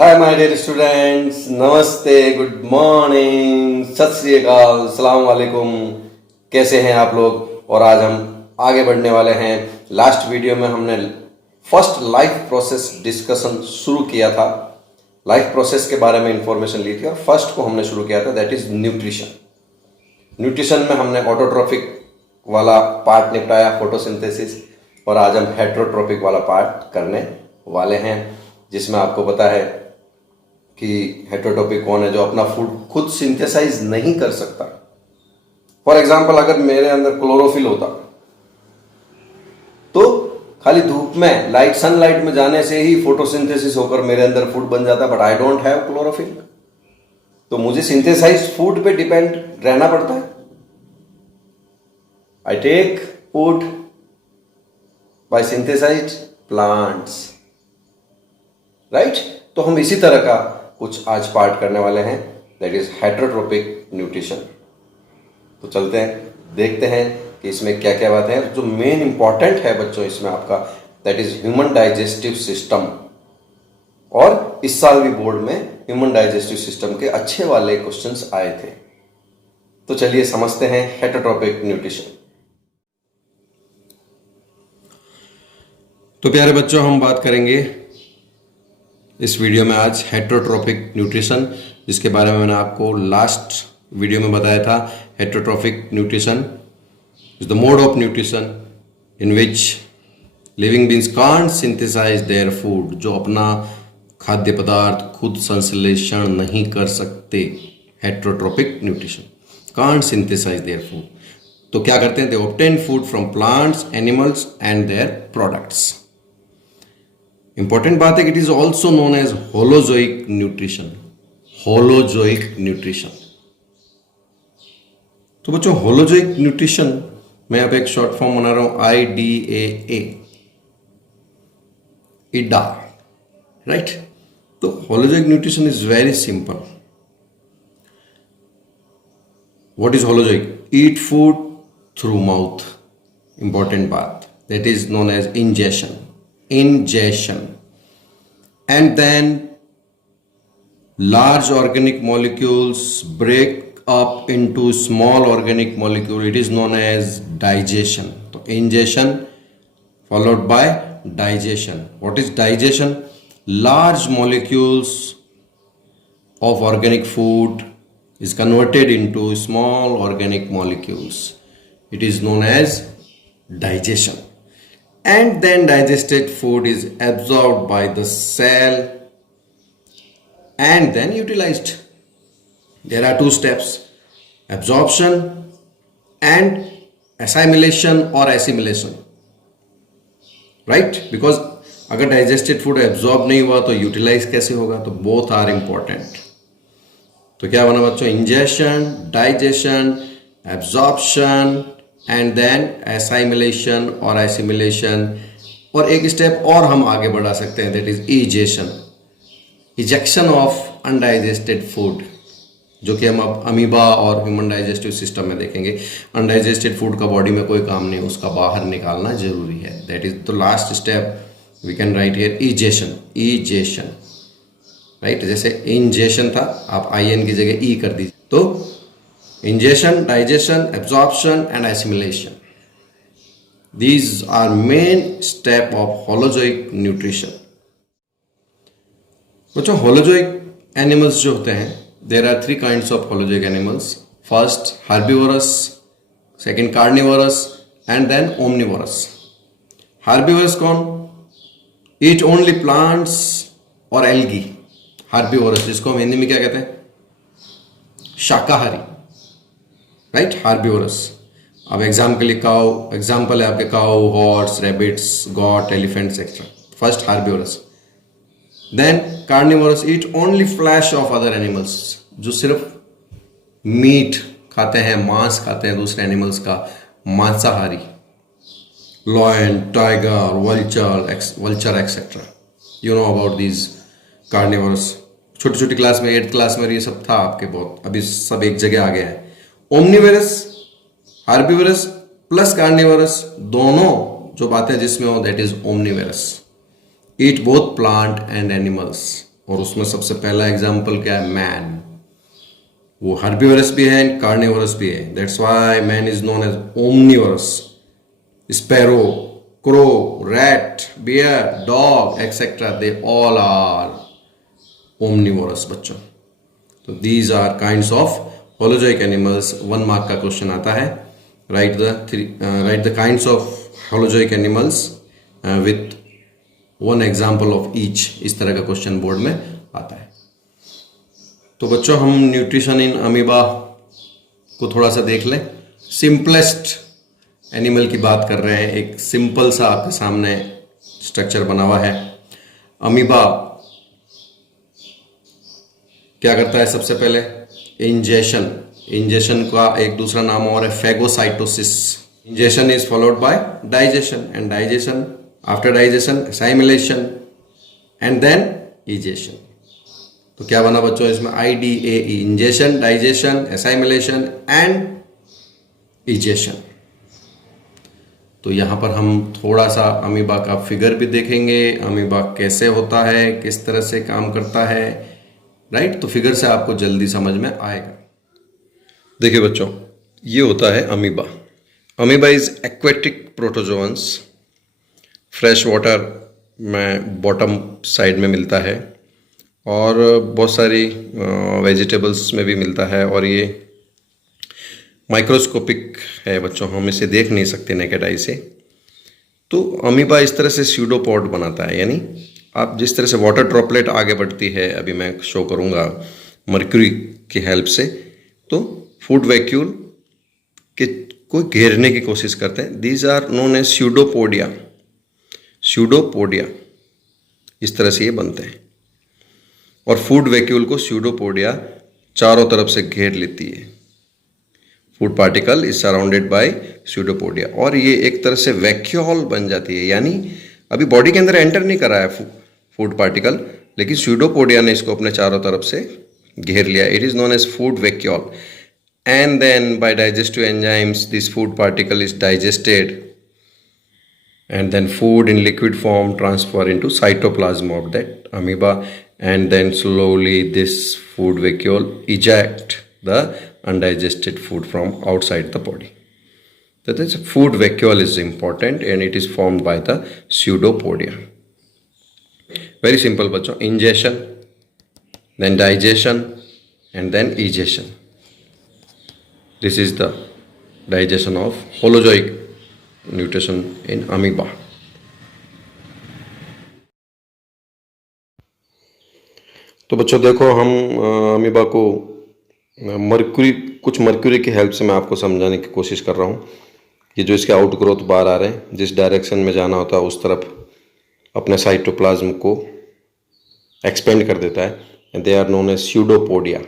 Hi my dear students, नमस्ते, good morning, सत श्री अकाल, सलाम वालेकुम। कैसे हैं आप लोग? और आज हम आगे बढ़ने वाले हैं। लास्ट वीडियो में हमने फर्स्ट लाइफ प्रोसेस डिस्कशन शुरू किया था। लाइफ प्रोसेस के बारे में इंफॉर्मेशन ली थी और फर्स्ट को हमने शुरू किया था, दैट इज न्यूट्रिशन। न्यूट्रिशन में हमने ऑटोट्रोफिक वाला पार्ट निपटाया, फोटोसिंथेसिस, और आज हम हेट्रोट्रोपिक वाला पार्ट करने वाले हैं, जिसमें आपको पता है कि हेट्रोट्रोपिक कौन है, जो अपना फूड खुद सिंथेसाइज नहीं कर सकता। फॉर एग्जाम्पल, अगर मेरे अंदर क्लोरोफिल होता तो खाली धूप में सनलाइट में जाने से ही फोटोसिंथेसिस होकर मेरे अंदर फूड बन जाता, but I don't have chlorophyll, तो मुझे सिंथेसाइज फूड पे डिपेंड रहना पड़ता है। I take food by synthesise plants, right. तो हम इसी तरह का कुछ आज पार्ट करने वाले हैं, दैट इज हेट्रोट्रोपिक न्यूट्रिशन। तो चलते हैं, देखते हैं कि इसमें क्या क्या बात है। जो मेन इंपॉर्टेंट है बच्चों इसमें आपका, that is human digestive system. और इस साल भी बोर्ड में ह्यूमन डाइजेस्टिव सिस्टम के अच्छे वाले क्वेश्चंस आए थे। तो चलिए समझते हैं हेट्रोट्रोपिक न्यूट्रिशन। तो प्यारे बच्चों, हम बात करेंगे इस वीडियो में आज हेट्रोट्रोपिक न्यूट्रिशन, जिसके बारे में मैंने आपको लास्ट वीडियो में बताया था। Heterotrophic nutrition is the mode of nutrition in which living beings can't synthesise their food, जो अपना खाद्य पदार्थ खुद संश्लेषण नहीं कर सकते। Heterotrophic nutrition, can't synthesise their food. तो क्या करते हैं? They obtain food from plants, animals and their products. Important बात है कि it is also known as holozoic nutrition. Holozoic nutrition. तो बच्चों, होलोजोइक न्यूट्रिशन मैं यहाँ पे एक शॉर्ट फॉर्म बना रहा हूं, IDAA, इडा, राइट। तो holozoic nutrition is very simple. What is holozoic? Eat food through mouth. Important बात, that is known as ingestion. Ingestion, and then large organic molecules break up into small organic molecule. It is known as digestion. So ingestion followed by digestion. What is digestion? Large molecules of organic food is converted into small organic molecules. It is known as digestion. And then digested food is absorbed by the cell and then utilized. There are two steps, absorption and assimilation or assimilation, right? Because अगर digested food absorb नहीं हुआ तो utilize कैसे होगा? तो both are important. तो क्या बना बच्चों? ingestion, digestion, absorption and then assimilation और एसिमिलेशन। और एक स्टेप और हम आगे बढ़ा सकते हैं, that is egestion, ejection of undigested food, जो कि हम अब अमीबा और ह्यूमन डाइजेस्टिव सिस्टम में देखेंगे। अनडाइजेस्टेड फूड का बॉडी में कोई काम नहीं, उसका बाहर निकालना जरूरी है। That is the last step we can write here, egestion. Egestion, right. जैसे इंजेशन था, आप IN की जगह ई कर दीजिए। तो ingestion, digestion, absorption and assimilation. These are main step of holozoic nutrition. बच्चों, holozoic animals जो होते हैं, there are three kinds of holozoic animals. First herbivorous, second carnivorous and then omnivorous. Herbivorous कौन? Eat only plants or algae. Herbivorous, जिसको हम हिंदी में क्या कहते हैं? शाकाहारी, राइट। हार्बिवरस। अब एग्जाम्पल है आपके cow, horse, rabbits, goat, elephants etcetera. First herbivorous. Then carnivorous, eat only flesh of other animals, जो सिर्फ मीट खाते हैं, मांस खाते हैं दूसरे एनिमल्स का, मांसाहारी। Lion, tiger, vulture etcetera. You know about these carnivorous. छोटी छोटी क्लास में, 8th क्लास में ये सब था आपके बहुत, अभी सब एक जगह आ गया है। ओमनिवरस, हार्बिवरस प्लस कार्निवरस, दोनों जो बातें जिसमें हो, that is omnivorous. Eat both plant and animals, और उसमें सबसे पहला एग्जाम्पल क्या है? मैन। वो हर्बीवरस भी है, कार्निवरस भी है। That's why man is known as omnivorous. Sparrow, crow, rat, bear, dog etcetera, they all are omnivorous बच्चों। तो these are kinds of holozoic animals. 1 mark का क्वेश्चन आता है। Write the kinds of holozoic animals with 1 example of each. इस तरह का question board में आता है। तो बच्चों हम न्यूट्रिशन इन अमीबा को थोड़ा सा देख लें। सिंपलेस्ट एनिमल की बात कर रहे हैं। एक सिंपल सा आपके सामने स्ट्रक्चर बना हुआ है। अमीबा क्या करता है? सबसे पहले इंजेशन। इंजेशन का एक दूसरा नाम और है phagocytosis. Ingestion is followed by digestion, and digestion, after digestion assimilation, and then egestion. तो क्या बना बच्चों इसमें? IDAE, ingestion, digestion, assimilation and egestion. तो यहां पर हम थोड़ा सा अमीबा का फिगर भी देखेंगे। अमीबा कैसे होता है, किस तरह से काम करता है, राइट? तो फिगर से आपको जल्दी समझ में आएगा। देखिए बच्चों, ये होता है amoeba. Amoeba is aquatic protozoans. Fresh water में बॉटम साइड में मिलता है और बहुत सारी वेजिटेबल्स में भी मिलता है। और ये माइक्रोस्कोपिक है बच्चों, हम इसे देख नहीं सकते नेकेड आई से। तो अमीबा इस तरह से स्यूडोपॉड बनाता है, यानी आप जिस तरह से वाटर ड्रॉपलेट आगे बढ़ती है, अभी मैं शो करूँगा मर्क्यूरी की हेल्प से, तो फूड वैक्यूल के को घेरने की कोशिश करते हैं। These are known as pseudopodia. Pseudopodia इस तरह से ये बनते हैं और फूड वैक्यूल को स्यूडोपोडिया चारों तरफ से घेर लेती है। Food particle is surrounded by pseudopodia और ये एक तरह से वैक्यूल बन जाती है, यानी अभी बॉडी के अंदर एंटर नहीं करा है फूड पार्टिकल, लेकिन स्यूडोपोडिया ने इसको अपने चारों तरफ से घेर लिया। It is known as food vacuole and then by digestive enzymes this food particle is digested and then food in liquid form transfer into cytoplasm of that amoeba, and then slowly this food vacuole eject the undigested food from outside the body. So this food vacuole is important and it is formed by the pseudopodia. Very simple bachcho, ingestion, then digestion and then egestion. This is the digestion of holozoic nutrition in amoeba. तो बच्चों देखो, हम amoeba को कुछ mercury की help से मैं आपको समझाने की कोशिश कर रहा हूँ। ये जो इसके आउटग्रोथ बाहर आ रहे हैं, जिस डायरेक्शन में जाना होता है उस तरफ अपने साइटोप्लाज्म को एक्सपेंड कर देता है, and they are known as pseudopodia,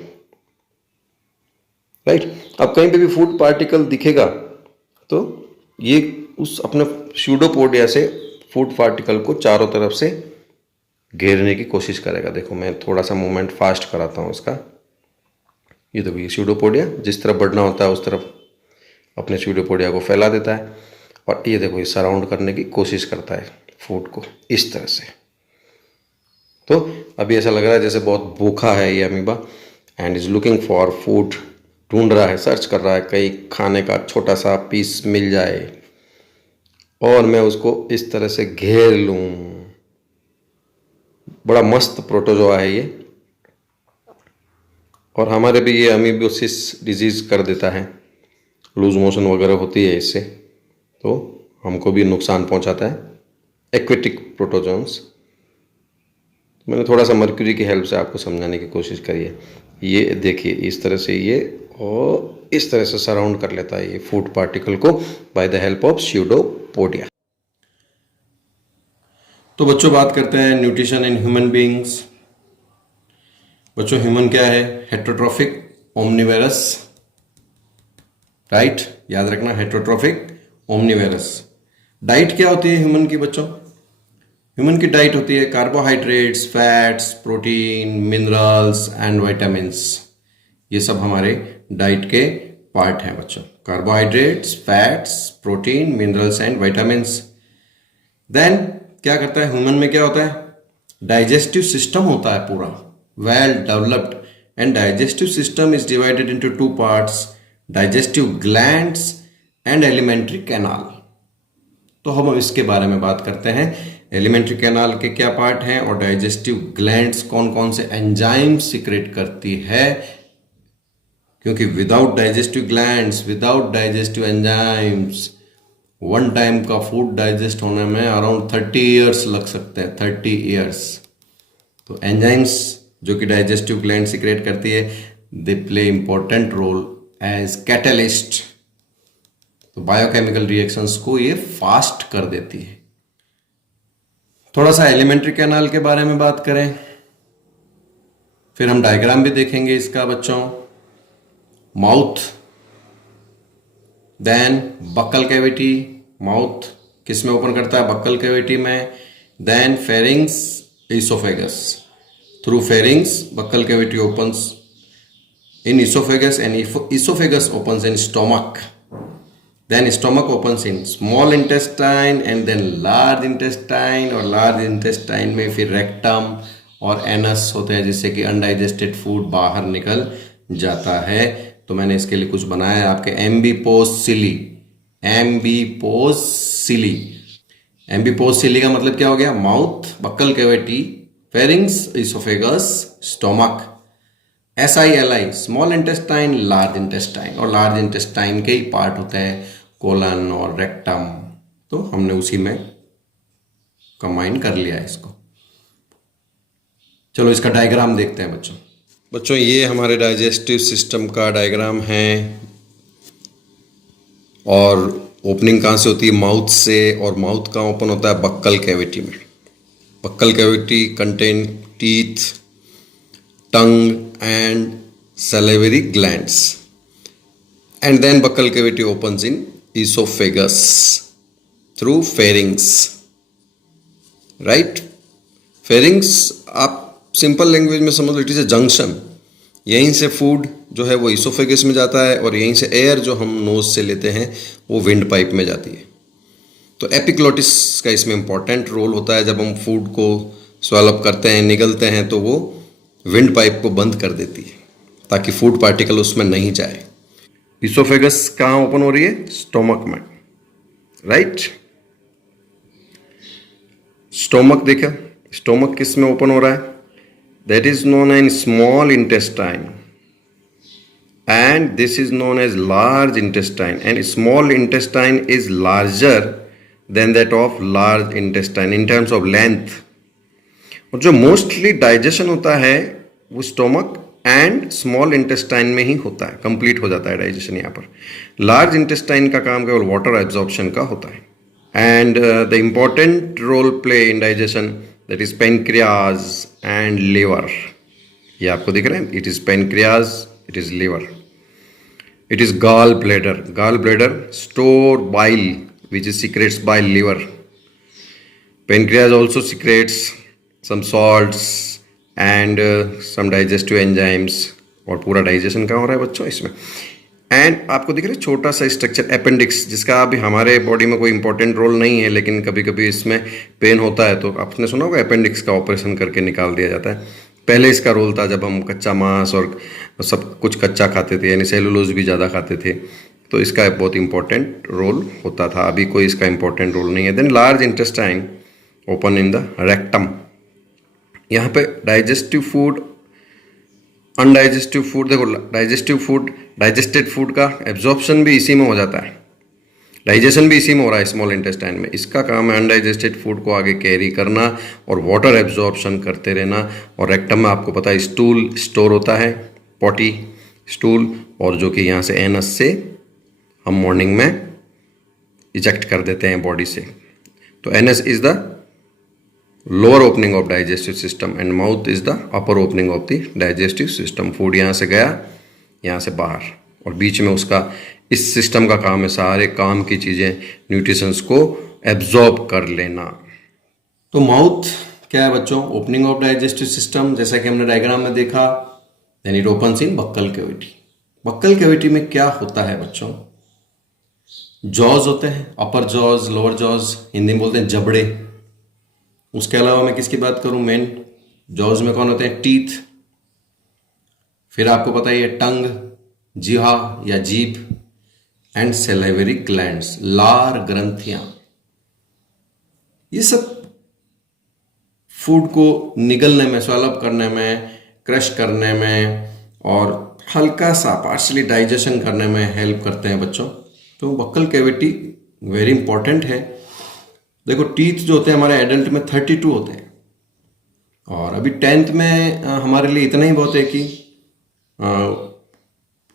right? अब कहीं पे भी फूड पार्टिकल दिखेगा तो ये उस अपने स्यूडोपोडिया से फूड पार्टिकल को चारों तरफ से घेरने की कोशिश करेगा। देखो मैं थोड़ा सा मूवमेंट फास्ट कराता हूँ इसका। ये देखो, ये स्यूडोपोडिया जिस तरफ बढ़ना होता है उस तरफ अपने स्यूडोपोडिया को फैला देता है और ये देखो, ये सराउंड करने की कोशिश करता है फूड को इस तरह से। तो अभी ऐसा लग रहा है जैसे बहुत भूखा है ये amoeba and is looking for food, ढूंढ रहा है, सर्च कर रहा है कहीं खाने का छोटा सा पीस मिल जाए और मैं उसको इस तरह से घेर लूं। बड़ा मस्त प्रोटोजोआ है ये और हमारे भी ये अमीबोसिस डिजीज कर देता है, लूज मोशन वगैरह होती है इससे, तो हमको भी नुकसान पहुंचाता है। एक्वेटिक प्रोटोजोन्स मैंने थोड़ा सा मर्क्यूरी की हेल्प से आपको समझाने की कोशिश करी है। ये देखिए इस तरह से ये और इस तरह से सराउंड कर लेता है ये फूड पार्टिकल को by the help of pseudopodia. तो बच्चों बात करते हैं न्यूट्रिशन इन ह्यूमन बीइंग्स। बच्चों ह्यूमन क्या है? Heterotrophic omnivorous, right? याद रखना, हेट्रोट्रॉफिक ओमनिवेरस। डाइट क्या होती है ह्यूमन की बच्चों? ह्यूमन की डाइट होती है carbohydrates, fats, protein, minerals and vitamins. ये सब हमारे डाइट के पार्ट हैं बच्चों। Carbohydrates, fats, protein, minerals and vitamins. Then क्या करता है ह्यूमन में? क्या होता है? डाइजेस्टिव सिस्टम होता है पूरा well developed, and digestive system is divided into two parts, digestive glands and alimentary canal. तो हम इसके बारे में बात करते हैं, एलिमेंट्री कैनाल के क्या पार्ट हैं और डाइजेस्टिव ग्लैंड्स कौन कौन से एंजाइम सीक्रेट करती है, क्योंकि without digestive glands, without digestive enzymes, one time का फूड डाइजेस्ट होने में अराउंड 30 ईयर्स लग सकते हैं, 30 ईयर्स। तो एंजाइम्स जो कि डाइजेस्टिव ग्लैंड सीक्रेट करती है, they play important role as catalyst. तो बायोकेमिकल रिएक्शंस को ये फास्ट कर देती है। थोड़ा सा एलिमेंट्री कैनाल के बारे में बात करें, फिर हम डायग्राम भी देखेंगे इसका बच्चों। Mouth, then buccal cavity, mouth किस में ओपन करता है, बक्कल कैविटी में, then pharynx, oesophagus. Through pharynx buccal cavity opens in oesophagus and oesophagus opens in stomach, then stomach opens in small intestine and then large intestine, और large intestine में फिर rectum और anus होते हैं जिससे कि undigested food बाहर निकल जाता है। तो मैंने इसके लिए कुछ बनाया है आपके एम्बिपोसिली। एम्बिपोसिली, एम्बिपोसिली का मतलब क्या हो गया, mouth, buccal cavity, pharynx, oesophagus, stomach. SILI small intestine, large intestine, और लार्ज इंटेस्टाइन के ही पार्ट होते हैं कोलन और रेक्टम। तो हमने उसी में कंबाइन कर लिया है इसको। चलो इसका डायग्राम देखते हैं बच्चों। बच्चों ये हमारे डाइजेस्टिव सिस्टम का डायग्राम है, और ओपनिंग कहाँ से होती है, माउथ से, और माउथ कहाँ ओपन होता है, बक्कल कैविटी में। Buccal cavity contain teeth, tongue and salivary glands, and then buccal cavity opens in esophagus through pharynx, right? pharynx आप सिंपल लैंग्वेज में समझ लो, इट इज अ जंक्शन। यहीं से फूड जो है वो इसोफेगस में जाता है, और यहीं से एयर जो हम नोज से लेते हैं वो विंड पाइप में जाती है। तो एपिग्लोटिस का इसमें इंपॉर्टेंट रोल होता है। जब हम फूड को स्वैलो अप करते हैं, निगलते हैं, तो वो विंड पाइप को बंद कर देती है ताकि फूड पार्टिकल उसमें नहीं जाए। इसोफेगस कहाँ ओपन हो रही है, स्टोमक में, राइट? स्टोमक देखा, स्टोमक किस में ओपन हो रहा है, that is known as small intestine, and this is known as large intestine, and small intestine is larger than that of large intestine in terms of length. और जो mostly digestion होता है वो स्टोमक एंड स्मॉल इंटेस्टाइन में ही होता है, complete हो जाता है डाइजेशन यहाँ पर। लार्ज इंटेस्टाइन का काम केवल वाटर एब्जॉर्प्शन का होता है। And the important role play in digestion, that is pancreas and liver. ये आपको दिख रहा है, it is pancreas, it is liver, it is gall bladder. Gall bladder store bile which is secretes by liver. Pancreas also secretes some salts and some digestive enzymes, और पूरा digestion कहाँ हो रहा है बच्चों, इसमें। एंड आपको दिख रहा है छोटा सा स्ट्रक्चर अपेंडिक्स, जिसका अभी हमारे बॉडी में कोई इंपॉर्टेंट रोल नहीं है, लेकिन कभी कभी इसमें पेन होता है तो आपने सुना होगा अपेंडिक्स का ऑपरेशन करके निकाल दिया जाता है। पहले इसका रोल था जब हम कच्चा मांस और सब कुछ कच्चा खाते थे, यानी सेलुलोज भी ज़्यादा खाते थे, तो इसका एक बहुत इंपॉर्टेंट रोल होता था। अभी कोई इसका इंपॉर्टेंट रोल नहीं है। Then large intestine open in the rectum. यहाँ पे डाइजेस्टिव फूड, अनडाइजेस्टिव फूड, देखो डाइजेस्टिव फूड, डाइजेस्टेड फूड का एब्जॉर्प्शन भी इसी में हो जाता है, डाइजेशन भी इसी में हो रहा है स्मॉल इंटेस्टाइन में। इसका काम है अनडाइजेस्टेड फूड को आगे कैरी करना और वाटर एब्जॉर्प्शन करते रहना। और रेक्टम में आपको पता है स्टूल स्टोर होता है, पॉटी स्टूल, और जो कि यहाँ से एनस से हम मॉर्निंग में इजेक्ट कर देते हैं बॉडी से। तो anus is the lower opening of digestive system and mouth is the upper opening of the digestive system. Food यहाँ से गया, यहाँ से बाहर, और बीच में उसका, इस सिस्टम का काम है सारे काम की चीज़ें, न्यूट्रिशंस को एब्जॉर्ब कर लेना। तो माउथ क्या है बच्चों, ओपनिंग ऑफ डाइजेस्टिव सिस्टम, जैसा कि हमने डायग्राम में देखा। Then it opens in buccal cavity. Buccal cavity में क्या होता है बच्चों, जॉज होते हैं, upper jaws, lower jaws, Hindi में बोलते हैं जबड़े, उसके अलावा मैं किसकी बात करूं, मेन जॉज में कौन होते हैं, टीथ। फिर आपको पता ही है टंग, जिहा या जीभ, एंड सेलेवरी ग्लैंड्स, लार ग्रंथियां। ये सब फूड को निगलने में, स्वैलअप करने में, क्रश करने में और हल्का सा पार्शली डाइजेशन करने में हेल्प करते हैं बच्चों। तो बक्कल कैविटी वेरी इंपॉर्टेंट है। देखो टीथ जो होते हैं हमारे एडल्ट में 32 होते हैं, और अभी 10th में हमारे लिए इतना ही बहुत है कि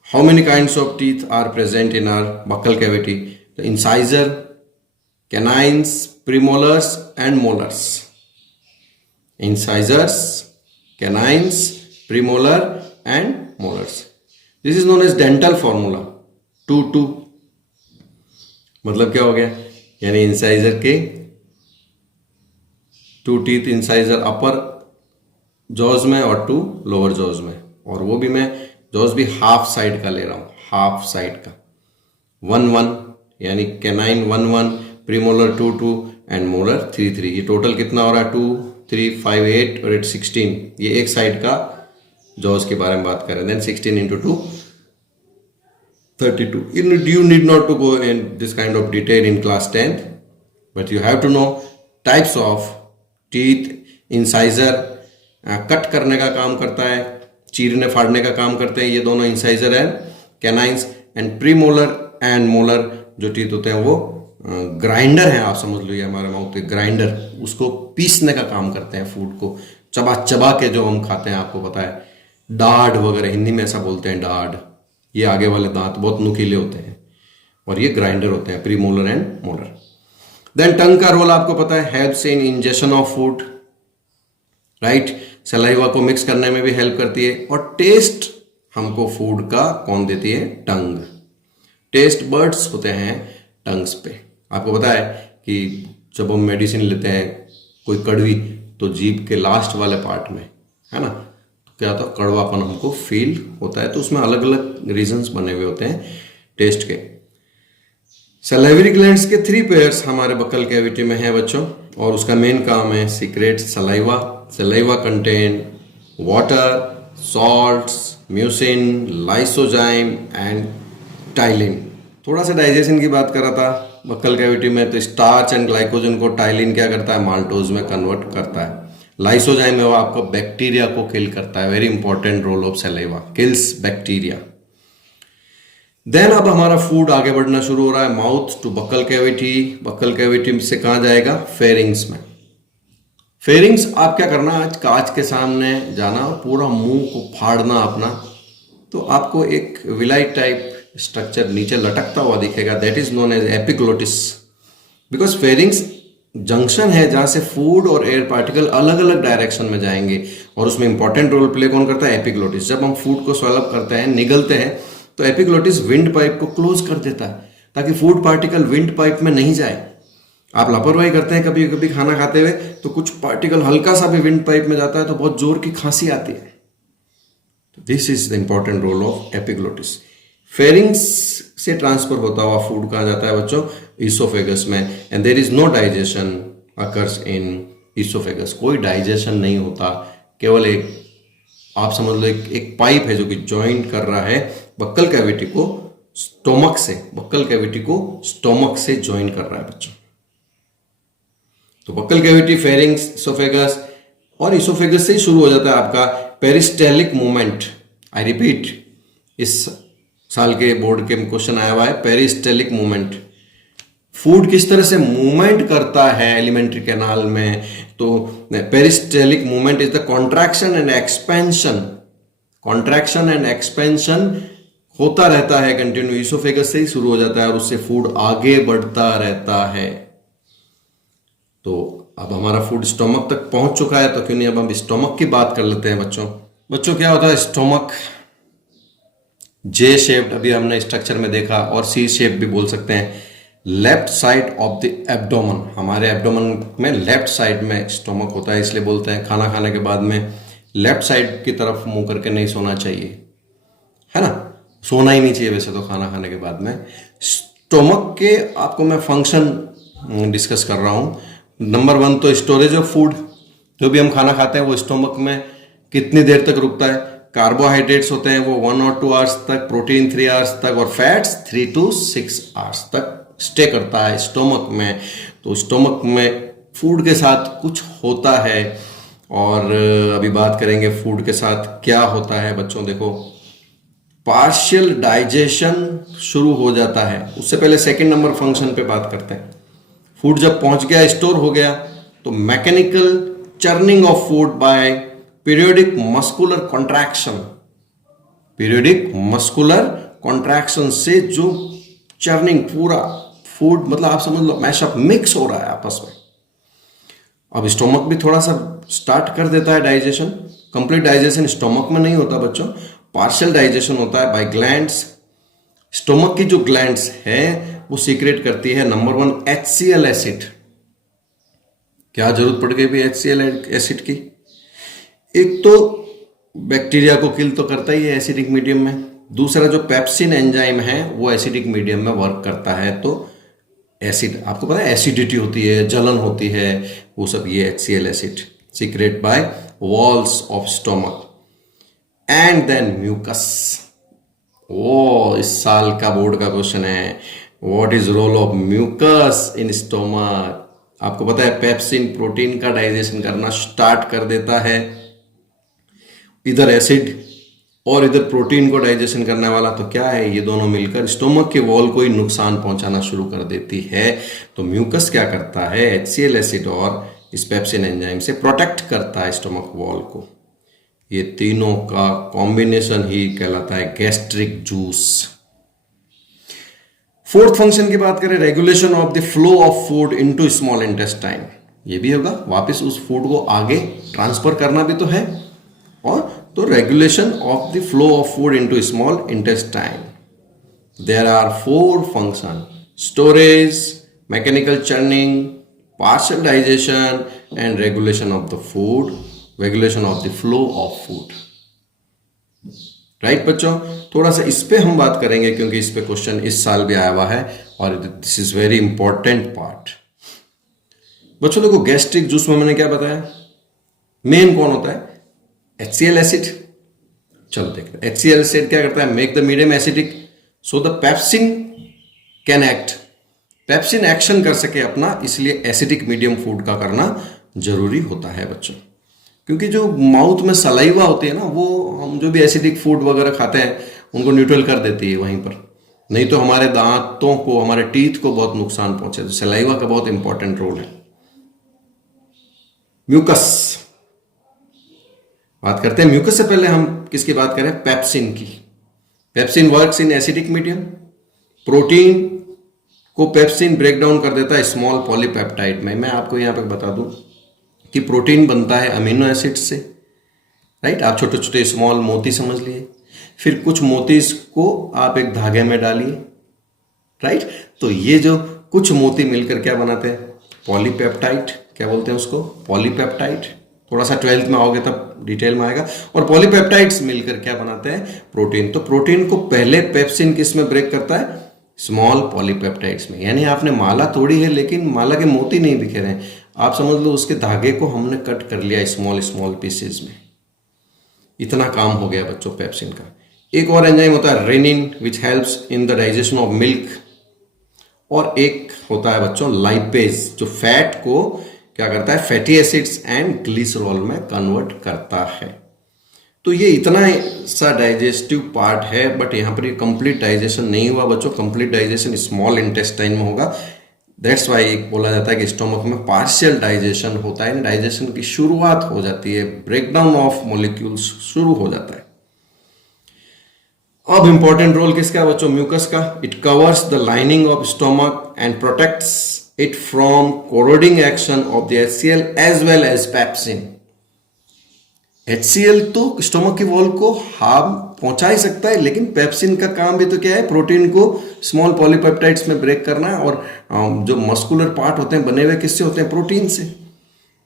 how many kinds of teeth are present in our buccal cavity. The incisor, canines, premolars and molars. Incisors, canines, premolar and molars. This is known as dental formula 2-2। मतलब क्या हो गया, यानी इंसाइजर के 2 टीथ, इंसाइजर अपर jaws में और 2 lower jaws में, और वो भी मैं जॉज भी हाफ साइड का ले रहा हूं, हाफ साइड का 1-1, यानी कैनाइन 1-1, प्रीमोलर 2-2 एंड मोलर 3-3। ये टोटल कितना हो रहा है, 2, 3, 5, 8 और 8, 16। ये एक साइड का जॉज के बारे में बात करें। Then 16 into 2, 32. You need not to go in this kind of detail in class 10th, but you have to know types of teeth. Incisor cut करने का काम करता है, चीरने फाड़ने का काम करते हैं, ये दोनों इंसाइजर है। Canines and premolar and molar जो टीथ होते हैं वो ग्राइंडर है, आप समझ लो, ये हमारे माउथ के ग्राइंडर, उसको पीसने का काम करते हैं, फूड को चबा चबा के जो हम खाते हैं, आपको पता है डाढ़ वगैरह, हिंदी में ऐसा बोलते हैं डाढ़। ये आगे वाले दांत बहुत नुकीले होते हैं और ये ग्राइंडर होते हैं, प्रीमोलर एंड मोलर। देन टंग का रोल आपको पता है, helps in ingestion of food, right. Saliva को मिक्स करने में भी हेल्प करती है, और टेस्ट हमको फूड का कौन देती है, टंग। टेस्ट बर्ड्स होते हैं टंग्स पे। आपको पता है कि जब हम मेडिसिन लेते हैं कोई कड़वी, तो जीभ के लास्ट वाले पार्ट में, है ना, तो क्या होता है, कड़वापन हमको फील होता है। तो उसमें अलग अलग रीजंस बने हुए होते हैं टेस्ट के। सलाइवरी ग्लैंड्स के 3 पेयर्स हमारे बक्कल कैविटी में है बच्चों, और उसका मेन काम है secret saliva. Saliva contain water, salts, mucin, lysozyme and ptyalin. थोड़ा सा डाइजेशन की बात कर रहा था बक्कल कैविटी में, तो स्टार्च एंड ग्लाइकोजन को टाइलिन क्या करता है, माल्टोज में कन्वर्ट करता है। लाइसोजाइम है वो आपको बैक्टीरिया को किल करता है। Very important role of saliva, kills bacteria. Then अब हमारा फूड आगे बढ़ना शुरू हो रहा है mouth to buccal cavity. Buccal cavity से कहां जाएगा, फेरिंग्स में। फेरिंग्स आप क्या करना, आज कांच के सामने जाना और पूरा मुंह को फाड़ना अपना, तो आपको एक विलाई टाइप स्ट्रक्चर नीचे लटकता हुआ दिखेगा, that is known as epiglottis. Because pharynx junction है जहां से फूड और एयर पार्टिकल अलग अलग डायरेक्शन में जाएंगे, और उसमें इंपॉर्टेंट रोल प्ले कौन करता है, एपिग्लोटिस। जब हम फूड को स्वेलअप करते हैं, निगलते हैं, तो एपिग्लोटिस विंड पाइप को क्लोज कर देता है ताकि फूड पार्टिकल विंड पाइप में नहीं जाए। आप लापरवाही करते हैं कभी कभी खाना खाते हुए, तो कुछ पार्टिकल हल्का सा भी विंड पाइप में जाता है तो बहुत जोर की खांसी आती है। This is the important role of epiglottis. Pharynx से ट्रांसफर होता हुआ फूड कहाँ जाता है बच्चों, ईसोफेगस में, and there is no digestion occurs in oesophagus. कोई डाइजेशन नहीं होता, केवल एक, आप समझ लो, एक पाइप है जो कि ज्वाइंट कर रहा है बक्कल कैविटी को स्टोमक से, बक्कल कैविटी को स्टोमक से ज्वाइन कर रहा है बच्चों। तो बक्कल कैविटी, फेरिंग्स, ईसोफेगस, और ईसोफेगस से ही शुरू हो जाता है आपका पेरिस्टेलिक मूवमेंट। आई रिपीट, इस साल के बोर्ड के क्वेश्चन आया हुआ है, पेरिस्टेलिक मूवमेंट। फूड किस तरह से मूवमेंट करता है एलिमेंट्री कैनाल में, तो peristaltic movement is the contraction and expansion. Contraction and expansion होता रहता है कंटिन्यू, ईसोफेगस से ही शुरू हो जाता है और उससे फूड आगे बढ़ता रहता है। तो अब हमारा फूड स्टोमक तक पहुंच चुका है, तो क्यों नहीं अब हम स्टोमक की बात कर लेते हैं बच्चों। क्या होता है स्टोमक, जे शेप्ड अभी हमने स्ट्रक्चर में देखा, और सी शेप भी बोल सकते हैं। Left side of the abdomen, हमारे एब्डोमन में लेफ्ट साइड में स्टोमक होता है, इसलिए बोलते हैं खाना खाने के बाद में लेफ्ट साइड की तरफ मुंह करके नहीं सोना चाहिए, है ना, सोना ही नहीं चाहिए वैसे तो खाना खाने के बाद में। स्टोमक के आपको मैं फंक्शन डिस्कस कर रहा हूं, नंबर 1 तो स्टोरेज ऑफ फूड, जो भी हम खाना खाते हैं वो स्टोमक में कितनी देर तक रुकता है। कार्बोहाइड्रेट्स होते हैं वो 1 और 2 आवर्स तक, प्रोटीन 3 आवर्स तक, और फैट्स 3 to 6 आवर्स तक स्टे करता है स्टोमक में। तो स्टोमक में फूड के साथ कुछ होता है, और अभी बात करेंगे फूड के साथ क्या होता है बच्चों। देखो, पार्शियल डाइजेशन शुरू हो जाता है। उससे पहले सेकंड नंबर फंक्शन पे बात करते हैं। फूड जब पहुंच गया, स्टोर हो गया, तो mechanical churning of food by periodic muscular contraction. Periodic muscular contraction से जो चर्निंग, पूरा फूड मतलब आप समझ लो मैशअप, मिक्स हो रहा है आपस में। अब स्टोमक भी थोड़ा सा स्टार्ट कर देता है डाइजेशन। कंप्लीट डाइजेशन स्टोमक में नहीं होता बच्चों, पार्शियल डाइजेशन होता है बाय ग्लैंड्स। स्टोमक की जो ग्लैंड्स है वो सीक्रेट करती है नंबर 1 HCl एसिड। क्या जरूरत पड़ गई भी HCl एसिड की? एक तो बैक्टीरिया को किल तो करता ही है एसिडिक मीडियम में, दूसरा जो पेप्सिन एंजाइम है वो एसिडिक मीडियम में वर्क करता है। तो एसिड, आपको पता है एसिडिटी होती है, जलन होती है, वो सब ये HCl acid secrete by walls of stomach. And then mucus. वो इस साल का बोर्ड का क्वेश्चन है, what is role of mucus in stomach. आपको पता है पेप्सिन प्रोटीन का डाइजेशन करना स्टार्ट कर देता है, इधर एसिड और इधर प्रोटीन को डाइजेशन करने वाला। तो क्या है, ये दोनों मिलकर स्टोमक के वॉल को ही नुकसान पहुंचाना शुरू कर देती है। तो म्यूकस क्या करता है, HCl एसिड और इस पेप्सिन एंजाइम से प्रोटेक्ट करता है स्टोमक वॉल को। ये तीनों का कॉम्बिनेशन ही कहलाता है गैस्ट्रिक जूस। फोर्थ फंक्शन की बात करें, regulation of the flow of food into small intestine. ये भी होगा, वापस उस फूड को आगे ट्रांसफर करना भी तो है। और तो regulation of the flow of food into small intestine, there are 4 function: storage, mechanical churning, partial digestion and regulation of the food, regulation of the flow of food. Right बच्चों, थोड़ा सा इस पे हम बात करेंगे क्योंकि इस पे क्वेश्चन इस साल भी आया हुआ है और this is very important part. बच्चों देखो, गैस्ट्रिक जूस में मैंने क्या बताया, मेन कौन होता है, HCl एसिड। चलो देखते हैं HCl एसिड क्या करता है, make the medium acidic so the pepsin can act. Pepsin action कर सके अपना, इसलिए एसिडिक मीडियम फूड का करना जरूरी होता है बच्चों। क्योंकि जो माउथ में सलाइवा होती है ना, वो हम जो भी एसिडिक फूड वगैरह खाते हैं उनको न्यूट्रल कर देती है वहीं पर, नहीं तो हमारे दांतों को, हमारे टीथ को बहुत नुकसान पहुंचे। तो सलाइवा का बहुत इंपॉर्टेंट रोल है। म्यूकस बात करते हैं। म्यूकस से पहले हम किसकी बात करें, पेप्सिन की। Pepsin works in acidic medium. Protein को पेप्सिन ब्रेक डाउन कर देता है स्मॉल पॉलीपेप्टाइड में। मैं आपको यहां पे बता दूं कि प्रोटीन बनता है अमीनो एसिड से, राइट। आप छोटे छोटे स्मॉल मोती समझ लिए, फिर कुछ मोतीज को आप एक धागे में डालिए, राइट। तो ये जो कुछ मोती मिलकर क्या बनाते हैं, पॉलीपेप्टाइड। क्या बोलते हैं उसको, पॉलीपेप्टाइड। थोड़ा सा 12th में आओगे तब डिटेल में आएगा। और पॉलीपेप्टाइड्स मिलकर क्या बनाते हैं, प्रोटीन। तो प्रोटीन को पहले पेप्सिन किस में ब्रेक करता है, स्मॉल पॉलीपेप्टाइड्स में। यानी आपने माला तोड़ी है लेकिन माला के मोती नहीं बिखरे हैं, आप समझ लो उसके धागे को हमने कट कर लिया स्मॉल स्मॉल पीसेज में। इतना काम हो गया बच्चों पेप्सिन का। एक और एंजाइम होता है rennin, which helps in the digestion of milk. और एक होता है बच्चों लाइपेज, जो फैट को क्या करता है, फैटी एसिड्स एंड ग्लिसरॉल में कन्वर्ट करता है। तो ये इतना सा डाइजेस्टिव पार्ट है, बट यहाँ पर ये कंप्लीट डाइजेशन नहीं हुआ बच्चों। कंप्लीट डाइजेशन स्मॉल इंटेस्टाइन में होगा। दैट्स वाई बोला जाता है कि स्टोमक में पार्शियल डाइजेशन होता है, डाइजेशन की शुरुआत हो जाती है, ब्रेकडाउन ऑफ मॉलिक्यूल्स शुरू हो जाता है। अब इंपॉर्टेंट रोल किसका है बच्चों, म्यूकस का। It covers the lining of stomach and protects it from corroding action of the HCl as well as pepsin. HCl तो स्टोमक की वॉल को हार्म पहुंचा ही सकता है, लेकिन पेप्सिन का काम भी तो क्या है, प्रोटीन को स्मॉल पॉलीपेप्टाइड्स में ब्रेक करना है। और जो मस्कुलर पार्ट होते हैं बने हुए किससे होते हैं, प्रोटीन से।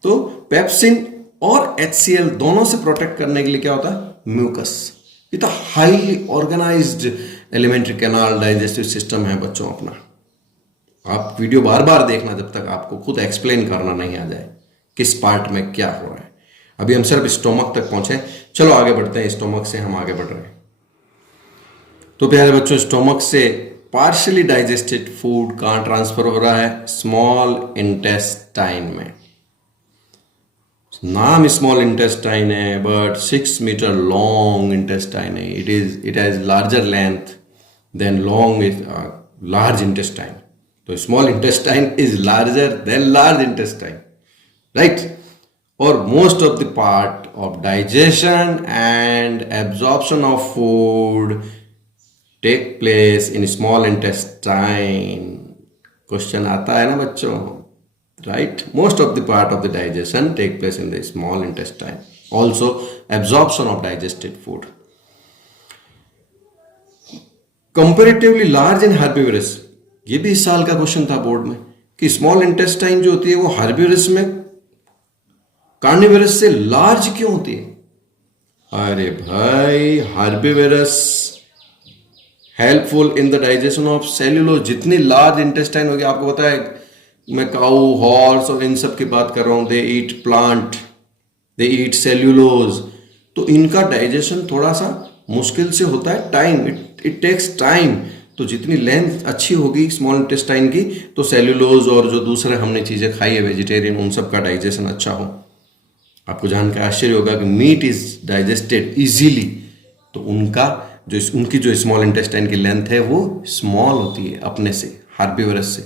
तो पेप्सिन और HCl दोनों से प्रोटेक्ट करने के लिए क्या होता है, म्यूकस। ये तो highly organised alimentary canal digestive system है बच्चों अपना। आप वीडियो बार बार देखना जब तक आपको खुद एक्सप्लेन करना नहीं आ जाए किस पार्ट में क्या हो रहा है। अभी हम सिर्फ स्टोमक तक पहुंचे, चलो आगे बढ़ते हैं। स्टोमक से हम आगे बढ़ रहे हैं। तो प्यारे बच्चों, स्टोमक से पार्शियली डाइजेस्टेड फूड कहाँ ट्रांसफर हो रहा है? स्मॉल इंटेस्टाइन में। नाम स्मॉल इंटेस्टाइन है बट 6 मीटर लॉन्ग इंटेस्टाइन है। It has larger length than long is large intestine. तो small intestine is larger than large intestine, right? और most of the part of digestion and absorption of food take place in small intestine. Question आता है ना बच्चों, right? Most of the part of the digestion take place in the small intestine, also absorption of digested food. Comparatively large in herbivorous, ये भी इस साल का question था बोर्ड में कि स्मॉल इंटेस्टाइन जो होती है वो हर्बीवरस में कार्निवरस से लार्ज क्यों होती है? अरे भाई, herbivores helpful in the digestion of cellulose. जितनी लार्ज इंटेस्टाइन होगी, आपको पता है मैं काऊ, हॉर्स और इन सब की बात कर रहा हूं, दे ईट प्लांट, दे ईट सेल्यूलोज। तो इनका डाइजेशन थोड़ा सा मुश्किल से होता है, टाइम, इट टेक्स टाइम। तो जितनी लेंथ अच्छी होगी स्मॉल इंटेस्टाइन की, तो सेल्यूलोज और जो दूसरे हमने चीजें खाई है वेजिटेरियन, उन सब का डाइजेशन अच्छा हो। आपको जानकर आश्चर्य होगा कि मीट इज डाइजेस्टेड इजीली, तो उनकी जो स्मॉल इंटेस्टाइन की लेंथ है वो स्मॉल होती है अपने से, हार्बीवरस से।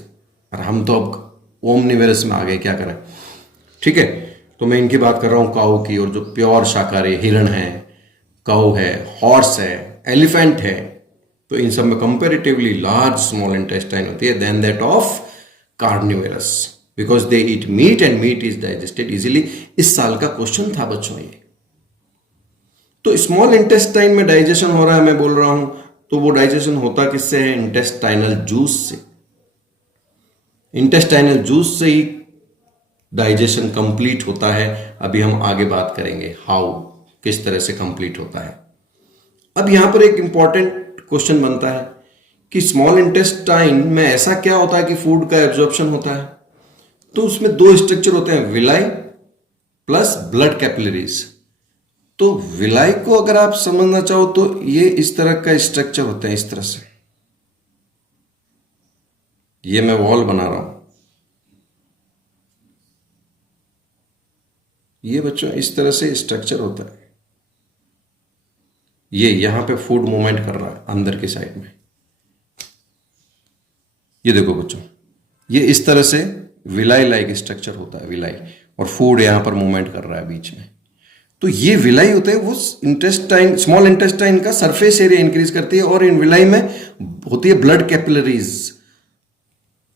और हम तो अब ओमनिवरस में आ गए, क्या करें? ठीक है, तो मैं इनकी बात कर रहा हूँ काऊ की, और जो प्योर शाकाहारी हिरण है, काऊ है, हॉर्स है, एलिफेंट है, तो इन सब में कंपेरेटिवली लार्ज स्मॉल इंटेस्टाइन होती है than that of carnivorous, because they eat meat and meat is digested easily. इस साल का क्वेश्चन था बच्चों ये। तो स्मॉल इंटेस्टाइन में डाइजेशन हो रहा है, मैं बोल रहा हूं, तो वो डाइजेशन होता किससे है? इंटेस्टाइनल जूस से। इंटेस्टाइनल जूस से ही डाइजेशन कंप्लीट होता है। अभी हम आगे बात करेंगे हाउ, किस तरह से कंप्लीट होता है। अब यहां पर एक इंपॉर्टेंट क्वेश्चन बनता है कि स्मॉल इंटेस्टाइन में ऐसा क्या होता है कि फूड का एब्जॉर्प्शन होता है? तो उसमें दो स्ट्रक्चर होते हैं, विलाई प्लस ब्लड कैपिलरीज। तो विलाई को अगर आप समझना चाहो तो ये इस तरह का स्ट्रक्चर होता है, इस तरह से। ये मैं वॉल बना रहा हूं, ये बच्चों इस तरह से स्ट्रक्चर होता है। ये यहां पे फूड मूवमेंट कर रहा है अंदर की साइड में। ये देखो बच्चों, ये इस तरह से विलाई लाइक स्ट्रक्चर होता है, विलाई, और फूड यहां पर मूवमेंट कर रहा है बीच में। तो ये विलाई होते हैं, वो इंटेस्टाइन, स्मॉल इंटेस्टाइन का सरफेस एरिया इंक्रीज करती है, और इन विलाई में होती है blood capillaries.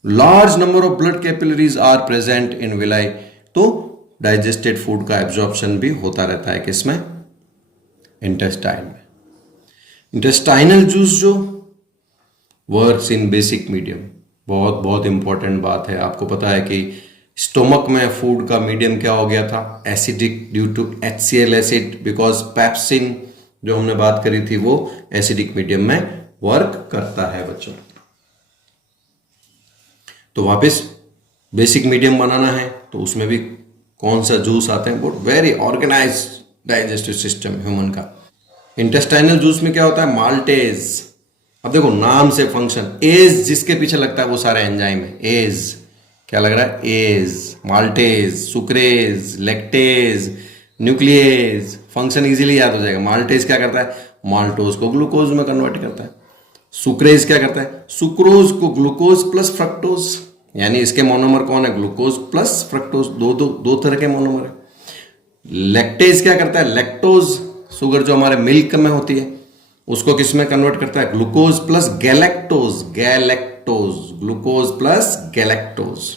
Large number of blood capillaries are present in villi. तो डाइजेस्टेड फूड का एब्जॉर्प्शन भी होता रहता है किसमें? इंटेस्टाइन में। इंटेस्टाइनल जूस जो वर्क्स इन बेसिक मीडियम, बहुत बहुत इंपॉर्टेंट बात है। आपको पता है कि स्टोमक में फूड का मीडियम क्या हो गया था? Acidic, due to HCl acid, because pepsin जो हमने बात करी थी वो एसिडिक मीडियम में वर्क करता है बच्चों। तो वापस बेसिक मीडियम बनाना है तो उसमें भी कौन सा जूस आते हैं? बहुत very organise digestive system human का। इंटेस्टाइनल जूस में क्या होता है? माल्टेज। अब देखो नाम से फंक्शन, एज जिसके पीछे लगता है वो सारे एंजाइम है। एज क्या लग रहा है? एज, maltase, sucrase, lactase, nuclease. Function easily याद हो जाएगा। माल्टेज क्या करता है? माल्टोज को ग्लूकोज में कन्वर्ट करता है। सुक्रेज क्या करता है? सुक्रोज को ग्लूकोज प्लस फ्रक्टोज, यानी इसके मोनोमर कौन है? ग्लूकोज प्लस फ्रक्टोज, दो तरह के मोनोमर है। लैक्टेज क्या करता है? लैक्टोज, शुगर जो हमारे मिल्क में होती है उसको किस में कन्वर्ट करता है? Glucose plus galactose, galactose, glucose plus galactose.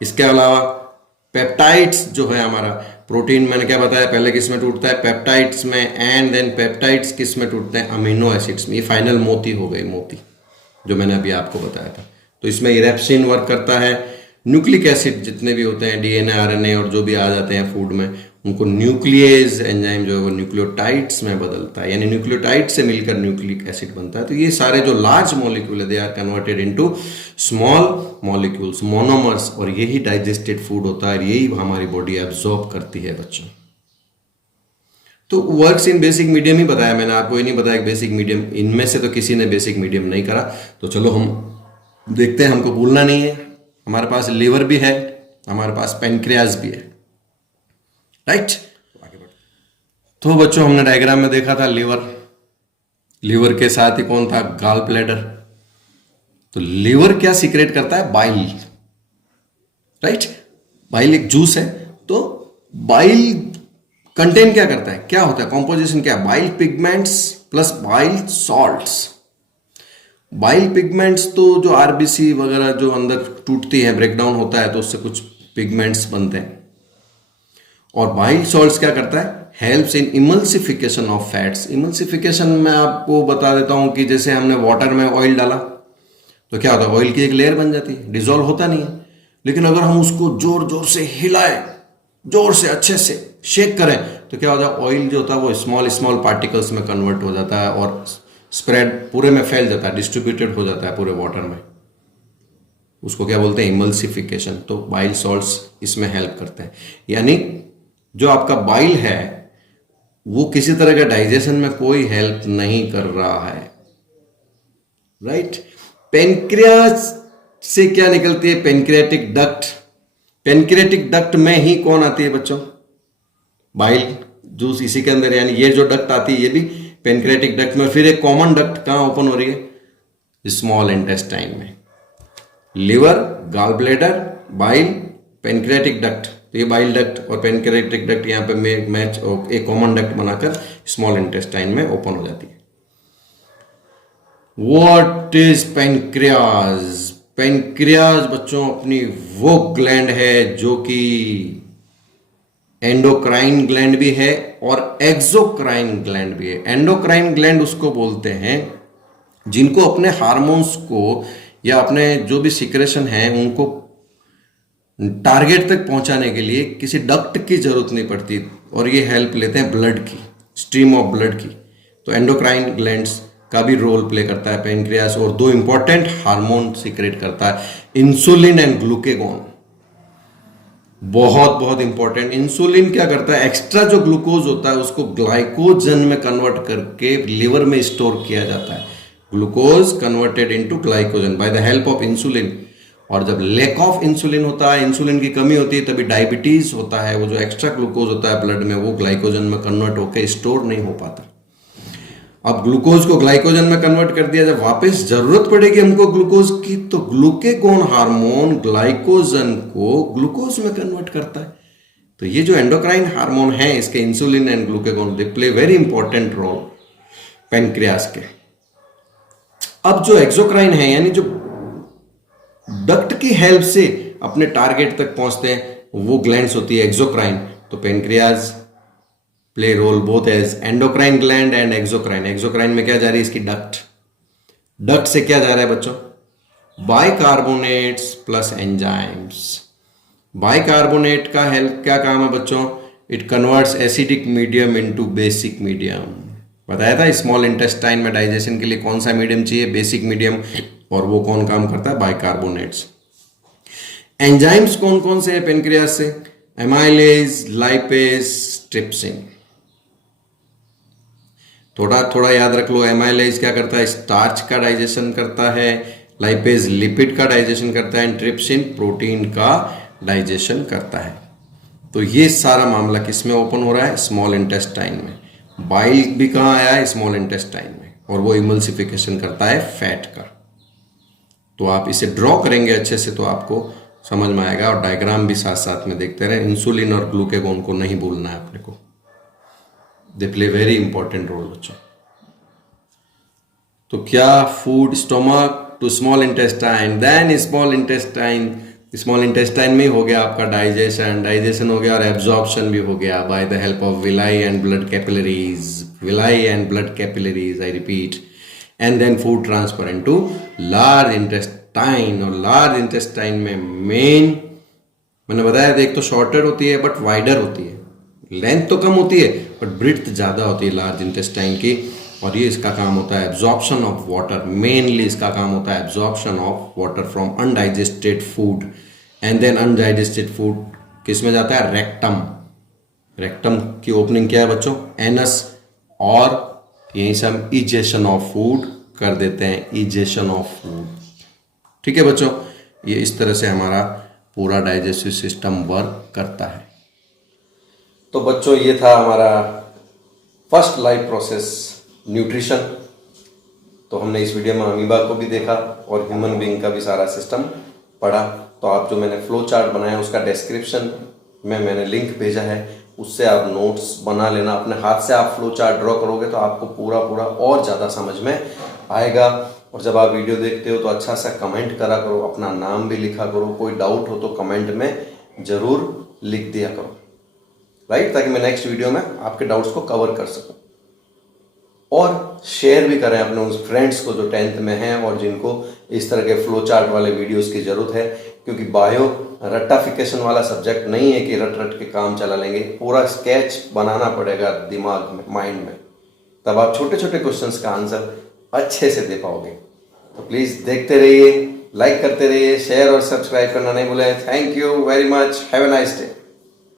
इसके अलावा पेप्टाइड्स जो है हमारा प्रोटीन, मैंने क्या बताया पहले, किस में टूटता है? पेप्टाइड्स में। एंड देन पेप्टाइड्स किस में टूटते हैं? अमीनो एसिड्स में। ये फाइनल मोती हो गई, मोती जो मैंने अभी आपको बताया था। तो इसमें इरेप्सिन वर्क करता है। न्यूक्लिक एसिड जितने भी होते हैं, DNA, RNA और जो भी आ जाते हैं फूड में, उनको न्यूक्लियस एंजाइम जो है वो न्यूक्लियोटाइड्स में बदलता है, यानी न्यूक्लियोटाइड से मिलकर न्यूक्लिक एसिड बनता है। तो ये सारे जो लार्ज मॉलिक्यूल है they are converted into small molecules, monomers, और यही डाइजेस्टेड फूड होता है, यही हमारी बॉडी एब्जॉर्ब करती है बच्चों। तो वर्क्स इन बेसिक मीडियम ही बताया मैंने आपको, ये नहीं बताया कि बेसिक मीडियम, इनमें से तो किसी ने बेसिक मीडियम नहीं करा। तो चलो हम देखते हैं, हमको भूलना नहीं है। हमारे पास लीवर भी है, हमारे पास पेनक्रियाज भी है, राइट। तो बच्चों हमने डायग्राम में देखा था लीवर, लीवर के साथ ही कौन था, गॉल ब्लैडर। तो लीवर क्या सीक्रेट करता है, बाइल, राइट। बाइल एक जूस है। तो बाइल कंटेन क्या करता है, क्या होता है, कॉम्पोजिशन क्या है, bile pigments plus bile salts. Bile pigments तो जो आरबीसी वगैरह जो अंदर टूटती है, ब्रेकडाउन होता है, तो उससे कुछ पिगमेंट्स बनते हैं। और बाइल सॉल्ट्स क्या करता है, helps in emulsification of fats. Emulsification में आपको बता देता हूं कि जैसे हमने वाटर में ऑयल डाला तो क्या होता है, ऑयल की एक लेयर बन जाती है, डिजोल्व होता नहीं है। लेकिन अगर हम उसको जोर जोर से हिलाएं, जोर से अच्छे से शेक करें, तो क्या होता है, ऑयल जो होता है वो स्मॉल स्मॉल पार्टिकल्स में कन्वर्ट हो जाता है और स्प्रेड पूरे में फैल जाता है, डिस्ट्रीब्यूटेड हो जाता है पूरे वाटर में। उसको क्या बोलते हैं, इमल्सिफिकेशन। तो बाइल सॉल्ट्स इसमें हेल्प करते हैं। यानी जो आपका बाइल है वो किसी तरह का डाइजेशन में कोई हेल्प नहीं कर रहा है, राइट। पेनक्रियास से क्या निकलती है, पेनक्रियाटिक डक्ट। पेनक्रियाटिक डक्ट में ही कौन आती है बच्चों, बाइल जूस इसी के अंदर, यानी ये जो डक्ट आती है ये भी पेनक्रियाटिक डक्ट में। फिर एक कॉमन डक्ट कहां ओपन हो रही है, स्मॉल इंटेस्टाइन में। Liver, gall bladder, bile, pancreatic duct. तो ये बाइल डक्ट और पेनक्रियाटिक डक्ट यहाँ पे मैच एक कॉमन डक्ट बनाकर स्मॉल इंटेस्टाइन में ओपन हो जाती है। What is pancreas. पेनक्रियाज बच्चों अपनी वो ग्लैंड है जो कि एंडोक्राइन ग्लैंड भी है और एक्सोक्राइन ग्लैंड भी है। एंडोक्राइन ग्लैंड उसको बोलते हैं जिनको अपने हार्मोन्स को या अपने जो भी सिक्रेशन है उनको टारगेट तक पहुंचाने के लिए किसी डक्ट की जरूरत नहीं पड़ती, और ये हेल्प लेते हैं ब्लड की, स्ट्रीम ऑफ ब्लड की। तो एंडोक्राइन ग्लैंड्स का भी रोल प्ले करता है पेनक्रियास, और दो इंपॉर्टेंट हार्मोन सीक्रेट करता है, इंसुलिन एंड ग्लूकेगॉन। बहुत बहुत इंपॉर्टेंट। इंसुलिन क्या करता है, एक्स्ट्रा जो ग्लूकोज होता है उसको ग्लाइकोजन में कन्वर्ट करके लिवर में स्टोर किया जाता है। Glucose converted into glycogen bye the help of insulin. और जब लैक ऑफ इंसुलिन होता है, इंसुलिन की कमी होती है, तभी डायबिटीज होता है। वो जो एक्स्ट्रा ग्लूकोज होता है ब्लड में वो ग्लाइकोजन में कन्वर्ट होकर स्टोर नहीं हो पाता। अब ग्लूकोज को ग्लाइकोजन में कन्वर्ट कर दिया, जब वापस जरूरत पड़ेगी हमको ग्लूकोज की, तो ग्लूकेगॉन हार्मोन ग्लाइकोजन को ग्लूकोज में कन्वर्ट करता है। तो ये जो एंडोक्राइन हार्मोन है इसके, insulin and glucagon, they play very important role pancreas के। अब जो एक्सोक्राइन है, यानी जो डक्ट की हेल्प से अपने टारगेट तक पहुंचते हैं, वो ग्लैंड्स होती है एक्सोक्राइन। तो pancreas play role both as endocrine gland and exocrine. Exocrine में क्या जा रही है, इसकी डक्ट। डक्ट से क्या जा रहा है बच्चों, बाइकार्बोनेट्स प्लस एंजाइम्स। बाइकार्बोनेट का हेल्प क्या काम है बच्चों, it converts acidic medium into basic medium. बताया था स्मॉल इंटेस्टाइन में डाइजेशन के लिए कौन सा मीडियम चाहिए, बेसिक मीडियम, और वो कौन काम करता है, बाइकार्बोनेट्स। एंजाइम्स कौन कौन से हैं पेनक्रियास से, एमाइलेज, लाइपेज, ट्रिप्सिन। थोड़ा थोड़ा याद रख लो, एमाइलेज क्या करता है, स्टार्च का डाइजेशन करता है, लाइपेज लिपिड का डाइजेशन करता है, एंड ट्रिप्सिन प्रोटीन का डाइजेशन करता है। तो ये सारा मामला किस में ओपन हो रहा है, स्मॉल इंटेस्टाइन में। बाइल भी कहाँ आया है, स्मॉल इंटेस्टाइन में, और वो इमल्सिफिकेशन करता है फैट का। तो आप इसे ड्रॉ करेंगे अच्छे से तो आपको समझ में आएगा, और डायग्राम भी साथ साथ में देखते रहे। इंसुलिन और ग्लूकेगॉन को नहीं भूलना है अपने को, they play very important role बच्चों। तो क्या, food stomach to small intestine, then small intestine में हो गया आपका डाइजेशन, डाइजेशन हो गया और एब्जॉर्प्शन भी हो गया by the help of villi and blood capillaries, villi and blood capillaries, I repeat, and then food transfer into large intestine. और लार्ज इंटेस्टाइन में मेन मैंने बताया, एक तो शॉर्टर होती है बट वाइडर होती है। लेंथ तो कम होती है बट ब्रीथ ज़्यादा होती है लार्ज इंटेस्टाइन की। और ये इसका काम होता है एब्जॉर्प्शन ऑफ वाटर, मेनली इसका काम होता है absorption of water from undigested food. And then undigested food किस में जाता है? रेक्टम। रेक्टम की ओपनिंग क्या है बच्चों? एनस। और यहीं से हम इजेशन ऑफ फूड कर देते हैं, इजेशन ऑफ फूड। ठीक है बच्चों, ये इस तरह से हमारा पूरा डाइजेस्टिव सिस्टम वर्क करता है। तो बच्चों ये था हमारा फर्स्ट लाइफ प्रोसेस न्यूट्रिशन। तो हमने इस वीडियो में अमीबा को भी देखा और ह्यूमन बीइंग का भी सारा सिस्टम पढ़ा। तो आप जो मैंने फ्लो चार्ट बनाया उसका डिस्क्रिप्शन में मैंने लिंक भेजा है, उससे आप नोट्स बना लेना। अपने हाथ से आप फ्लो चार्ट ड्रॉ करोगे तो आपको पूरा और ज़्यादा समझ में आएगा। और जब आप वीडियो देखते हो तो अच्छा सा कमेंट करा करो, अपना नाम भी लिखा करो, कोई डाउट हो तो कमेंट में ज़रूर लिख दिया करो, राइट, ताकि मैं नेक्स्ट वीडियो में आपके डाउट्स को कवर कर सकूं। और शेयर भी करें अपने उस फ्रेंड्स को जो 10th में हैं और जिनको इस तरह के फ्लो चार्ट वाले वीडियोस की ज़रूरत है, क्योंकि बायो रट्टाफिकेशन वाला सब्जेक्ट नहीं है कि रट रट के काम चला लेंगे। पूरा स्केच बनाना पड़ेगा दिमाग में, माइंड में, तब आप छोटे छोटे क्वेश्चंस का आंसर अच्छे से दे पाओगे। तो प्लीज़ देखते रहिए, लाइक करते रहिए, शेयर और सब्सक्राइब करना नहीं भूलें। Thank you very much, have a nice day.